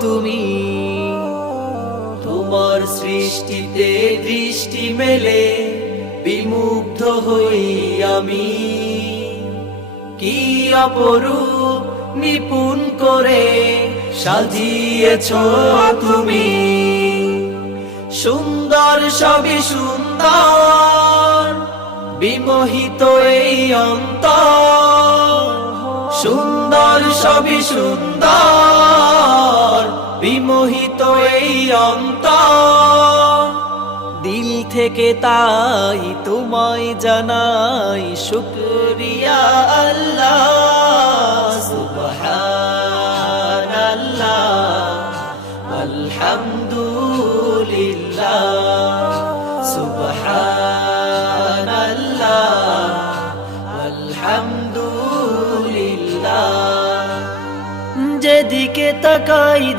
তুমি। তোমার সৃষ্টিতে দৃষ্টি মেলে, বিমুগ্ধ হই আমি। কি অপরূপ নিপুণ করে সাজিয়েছ তুমি। সুন্দর সবই সুন্দর, বিমোহিত এই অন্তর। সুন্দর সবই সুন্দর। বিমোহিত এই অন্তর। দিল থেকে তাই তোমায় জানাই শুক্রিয়া আল্লাহ। সুবহানাল্লাহ যেদিকে তাকাই